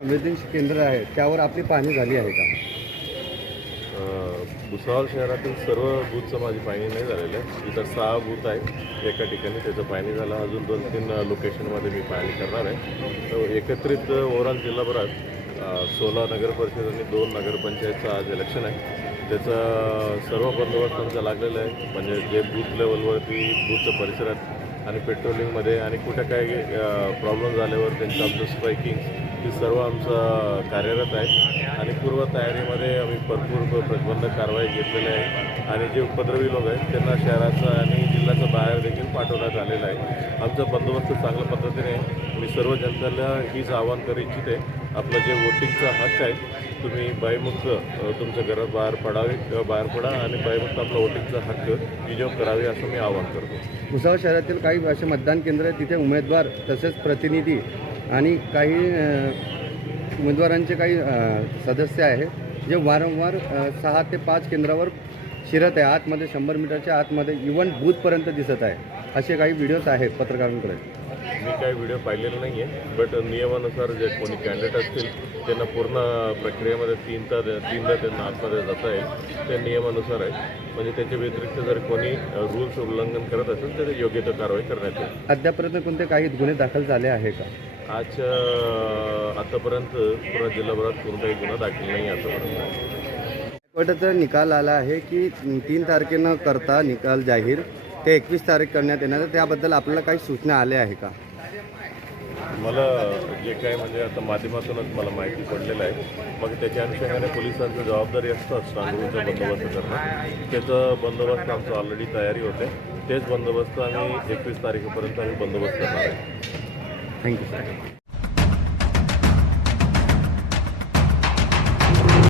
संवेदनशील केंद्र आहे त्यावर आपली पाहणी झाली आहे का? भुसावळ शहरातील सर्व बूथचं माझी पाणी नाही झालेलं आहे. इतर सहा बूथ आहे एका ठिकाणी त्याचं पाहणी झालं. अजून दोन तीन लोकेशनमध्ये मी पाहणी करणार आहे. एकत्रित ओव्हरऑल जिल्हाभरात सोळा नगरपरिषद आणि दोन नगरपंचायतचं आज इलेक्शन आहे. त्याचा सर्व बंदोबस्त आमचा लागलेला आहे. म्हणजे जे बूथ लेवलवरती बूथच्या परिसरात आणि पेट्रोलिंगमध्ये आणि कुठं काही प्रॉब्लेम झाल्यावर त्यांचं आमचं स्ट्रायकिंग हे सर्व आमचं कार्यरत आहे. आणि पूर्व तयारीमध्ये आम्ही भरपूर प्रतिबंधक कारवाई घेतलेली आहे. आणि जे उपद्रवी लोक आहेत त्यांना शहराचं आणि जिल्ह्याचं बाहेर देखील पाठवण्यात आलेलं आहे. आमचा बंदोबस्त चांगल्या पद्धतीने मी सर्व जनतेला हीच आवाहन करू इच्छिते. आपलं जे वोटिंगचा हक्क आहे तुम्ही भयमुक्त तुमच्या घरात बाहेर पडावे किंवा बाहेर पडा आणि भयमुक्त आपला वोटिंगचा हक्क विजय करावे असं मी आवाहन करतो. भुसावळ शहरातील काही असे मतदान केंद्र आहेत तिथे उमेदवार तसेच प्रतिनिधी आणि काही उमेदवारांचे काही सदस्य आहे जे वारंवार सहा ते पाच केंद्रावर शिरत आहे. आतमध्ये शंभर मीटरच्या आतमध्ये इवन बूथपर्यंत दिसत आहे. असे काही व्हिडिओज आहेत पत्रकारांकडे. मी काही व्हिडिओ पाहिलेला नाही आहे बट नियमानुसार जे कोणी कॅन्डिडेट असतील त्यांना पूर्ण प्रक्रियेमध्ये तीन तास तीनदा त्यांना आतमध्ये जाता येईल. ते नियमानुसार आहे. म्हणजे त्याच्या व्यतिरिक्त जर कोणी रूल्स उल्लंघन करत असेल तर योग्य तो कारवाई करण्यात येईल. अद्यापर्यंत कोणते काही गुन्हे दाखल झाले आहे का? आज अं, आतापर्यंत पूर्ण जिल्हाभरात कोणताही गुन्हा दाखल नाही आहे आतापर्यंत. कोर्टाचा निकाल आला आहे की तीन तारखेनं करता निकाल जाहीर ते एकवीस तारीख करण्यात येणार. त्याबद्दल आपल्याला काही सूचना आल्या आहे का? मला जे काय म्हणजे आता माध्यमातूनच मला माहिती पडलेलं आहे. मग त्याच्या अनुषंगाने पोलिसांची जबाबदारी असतात स्ट्रॉंग बंदोबस्त करणं. त्याचं बंदोबस्त आमचं ऑलरेडी तयारी होते. तेच बंदोबस्त आम्ही एकवीस तारखेपर्यंत आम्ही बंदोबस्त करणार आहे. Thank you sir